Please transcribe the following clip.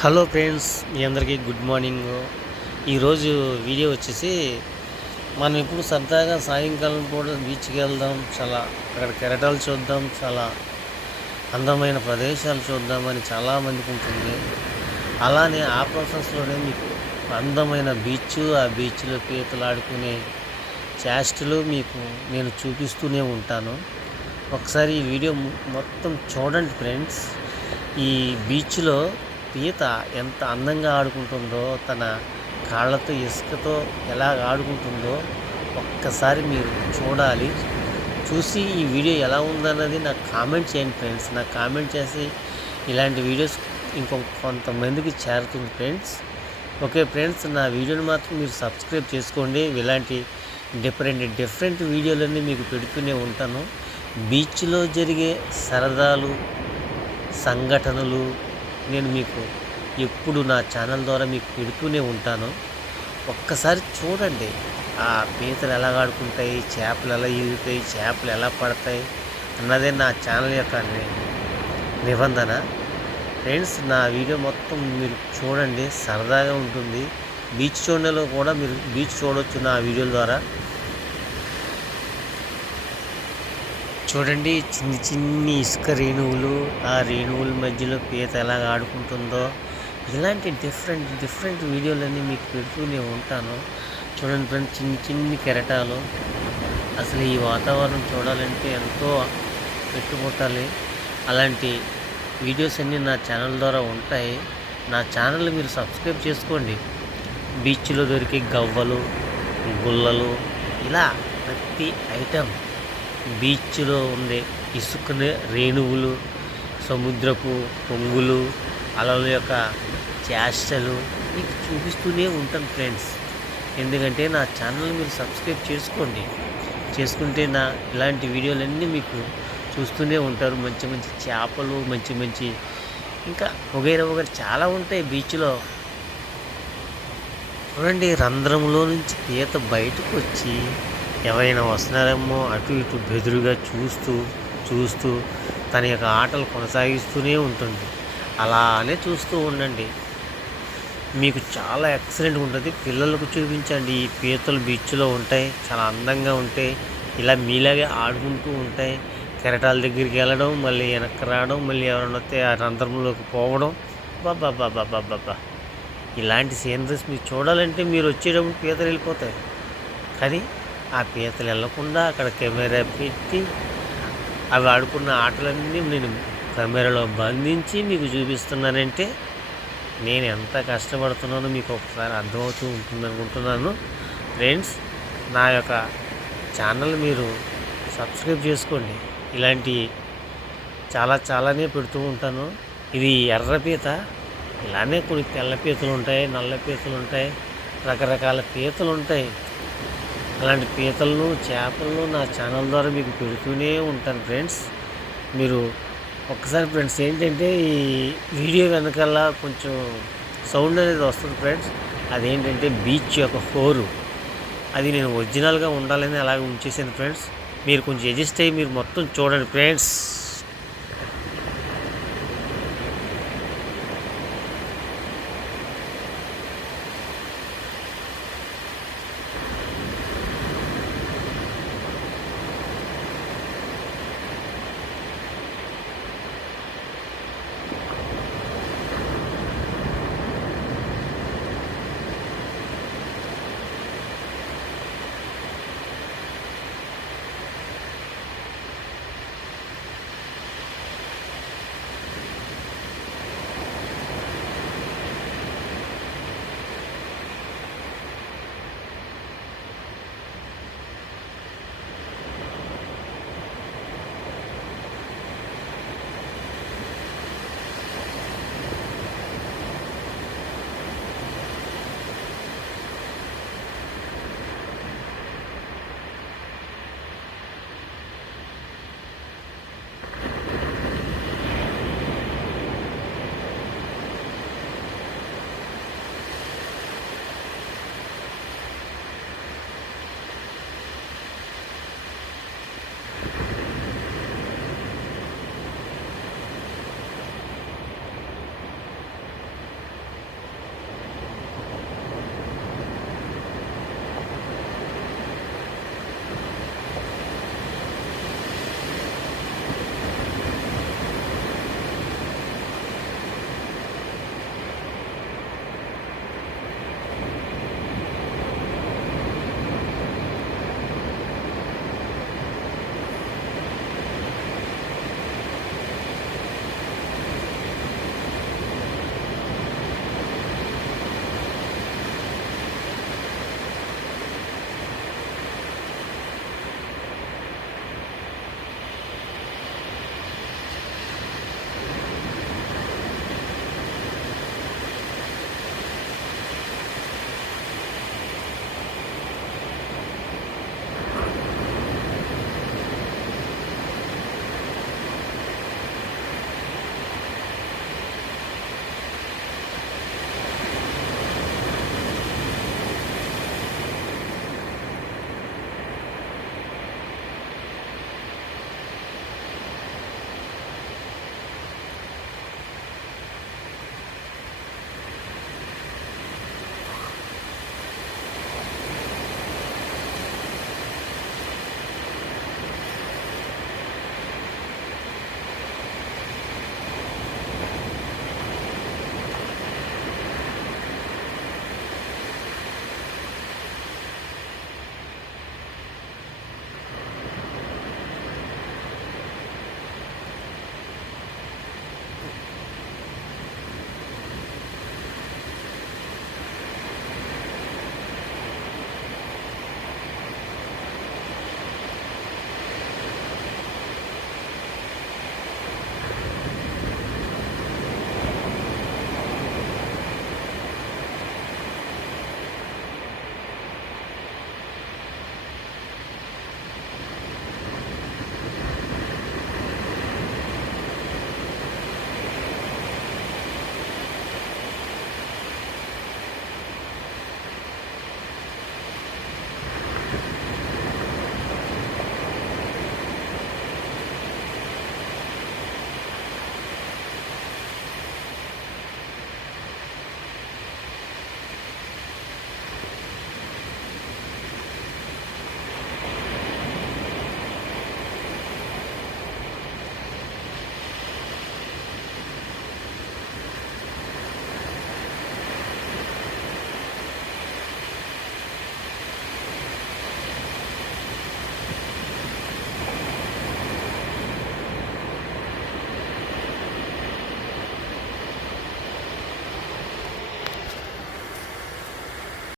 Hello friends మీ అందరికీ good morning. ఈరోజు video వచ్చేసి మనం ఇప్పుడు సరదాగా సాయంకాలం పూట బీచ్కి వెళ్దాం చాలా అక్కడ కెరటాలు చూద్దాం చాలా అందమైన ప్రదేశాలు చూద్దామని చాలామందికి ఉంటుంది. అలానే ఆ ప్రాసెస్లోనే మీకు అందమైన బీచ్ ఆ బీచ్లో పీతలు ఆడుకునే చేష్టలు మీకు నేను చూపిస్తూనే ఉంటాను. ఒకసారి ఈ వీడియో మొత్తం చూడండి ఫ్రెండ్స్. ఈ బీచ్లో పీత ఎంత అందంగా ఆడుకుంటుందో తన కాళ్ళతో ఇసుకతో ఎలా ఆడుకుంటుందో ఒక్కసారి మీరు చూడాలి. చూసి ఈ వీడియో ఎలా ఉందన్నది నాకు కామెంట్ చేయండి ఫ్రెండ్స్. నాకు కామెంట్ చేసి ఇలాంటి వీడియోస్ ఇంకొక కొంతమందికి చేరుతుంది ఫ్రెండ్స్. ఓకే ఫ్రెండ్స్ నా వీడియోని మాత్రం మీరు సబ్స్క్రైబ్ చేసుకోండి. ఇలాంటి డిఫరెంట్ డిఫరెంట్ వీడియోలన్నీ మీకు పెడుతూనే ఉంటాను. బీచ్లో జరిగే సరదాలు సంఘటనలు నేను మీకు ఎప్పుడు నా ఛానల్ ద్వారా మీకు పెడుతూనే ఉంటాను. ఒక్కసారి చూడండి. ఆ పీతలు ఎలా ఆడుకుంటాయి చేపలు ఎలా ఈగుతాయి చేపలు ఎలా పడతాయి అన్నదే నా ఛానల్ యొక్క నిబంధన. ఫ్రెండ్స్ నా వీడియో మొత్తం మీరు చూడండి. సరదాగా ఉంటుంది. బీచ్ చూడలో కూడా మీరు బీచ్ చూడవచ్చు నా వీడియోల ద్వారా. చూడండి చిన్ని చిన్ని ఇసుక రేణువులు ఆ రేణువుల మధ్యలో పీత ఎలా ఆడుకుంటుందో. ఇలాంటి డిఫరెంట్ డిఫరెంట్ వీడియోలన్నీ మీకు పెడుతూనే ఉంటాను. చూడండి ఫ్రెండ్స్ చిన్ని చిన్ని కెరటాలు. అసలు ఈ వాతావరణం చూడాలంటే ఎంతో పెట్టుకుంటాలి అలాంటి వీడియోస్ అన్నీ నా ఛానల్ ద్వారా ఉంటాయి. నా ఛానల్ మీరు సబ్స్క్రైబ్ చేసుకోండి. బీచ్లో దొరికే గవ్వలు గుల్లలు ఇలా ప్రతి ఐటెం బీచ్లో ఉండే ఇసుకనే రేణువులు సముద్రపు పొంగులు అలల యొక్క చేష్టలు మీకు చూపిస్తూనే ఉంటాను ఫ్రెండ్స్. ఎందుకంటే నా ఛానల్ మీరు సబ్స్క్రైబ్ చేసుకోండి. చేసుకుంటే నా ఇలాంటి వీడియోలన్నీ మీకు చూస్తూనే ఉంటారు. మంచి మంచి చేపలు మంచి మంచి ఇంకా వగైరా వగైరా చాలా ఉంటాయి బీచ్లో. చూడండి రంధ్రంలో నుంచి తీత బయటకు వచ్చి ఎవరైనా వస్తున్నారేమో అటు ఇటు బెదురుగా చూస్తూ చూస్తూ తన యొక్క ఆటలు కొనసాగిస్తూనే ఉంటుంది. అలానే చూస్తూ ఉండండి. మీకు చాలా ఎక్సలెంట్గా ఉంటుంది. పిల్లలకు చూపించండి. ఈ పీతలు బీచ్లో ఉంటాయి. చాలా అందంగా ఉంటాయి. ఇలా మీలాగే ఆడుకుంటూ ఉంటాయి. కెరటాల దగ్గరికి వెళ్ళడం మళ్ళీ వెనక్కి రావడం మళ్ళీ ఎవరైనా వస్తే ఆ రంధ్రంలోకి పోవడం. బాబా బాబా బాబా ఇలాంటి సీనరీస్ మీరు చూడాలంటే మీరు వచ్చేటప్పుడు పీతలు వెళ్ళిపోతాయి. కానీ ఆ పీతలు వెళ్ళకుండా అక్కడ కెమెరా పెట్టి అవి ఆడుకున్న ఆటలన్నీ నేను కెమెరాలో బంధించి మీకు చూపిస్తున్నానంటే నేను ఎంత కష్టపడుతున్నానో మీకు ఒకసారి అర్థమవుతూ ఉంటుంది అనుకుంటున్నాను. ఫ్రెండ్స్ నా యొక్క ఛానల్ మీరు సబ్స్క్రైబ్ చేసుకోండి. ఇలాంటి చాలా చాలానే పెడుతూ ఉంటాను. ఇది ఎర్ర పీత. ఇలానే కొన్ని తెల్ల పీతలు ఉంటాయి నల్ల పీతలు ఉంటాయి రకరకాల పీతలు ఉంటాయి. అలాంటి పీతలను చేపలను నా ఛానల్ ద్వారా మీకు పెడుతూనే ఉంటాను ఫ్రెండ్స్. మీరు ఒక్కసారి ఫ్రెండ్స్ ఏంటంటే ఈ వీడియో వెనకాల కొంచెం సౌండ్ అనేది వస్తుంది ఫ్రెండ్స్. అదేంటంటే బీచ్ యొక్క హోరు. అది నేను ఒరిజినల్గా ఉండాలని అలాగే ఉంచేసాను ఫ్రెండ్స్. మీరు కొంచెం అడ్జస్ట్ అయ్యి మీరు మొత్తం చూడండి ఫ్రెండ్స్.